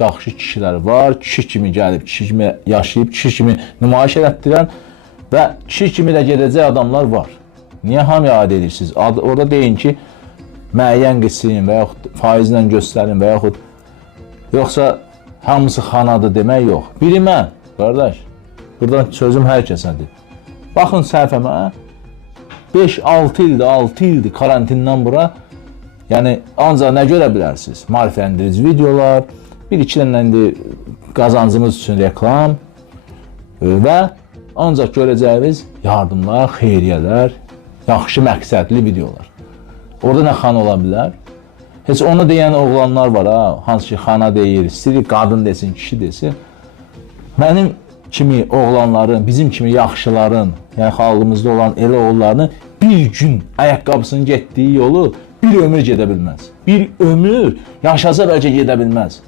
yaxşı kişilər var, kişi kimi gəlib, kişi kimi yaşayıb, kişi kimi nümayiş elətdirən və kişi kimi də gedəcək adamlar var. Niyə hamıya aid edirsiniz? Orada deyin ki, müəyyən qism və yaxud faizlə göstərin və yaxud yoxsa hamısı xanadır demək yox. Biri mən, qardaş, buradan sözüm hər kəsədir. Baxın səhifəmə, 5-6 ildir karantindən bura, yəni ancaq nə görə bilərsiniz? Maarifləndirici videolar, bir-iki dənə indi qazancımız üçün reklam və ancaq görəcəyiniz yardımlar, xeyriyyələr, yaxşı məqsədli videolar. Orada nə xan ola bilər? Heç onu deyən oğlanlar var ha, hansı ki xana deyir, istəyir qadın desin, kişi desin. Mənim kimi oğlanların, bizim kimi yaxşıların, yəni xalqımızda olan elə oğullarının bir gün ayaqqabısının getdiyi yolu bir ömür gedə bilməz. Bir ömür yaşasa bəlkə gedə bilməz.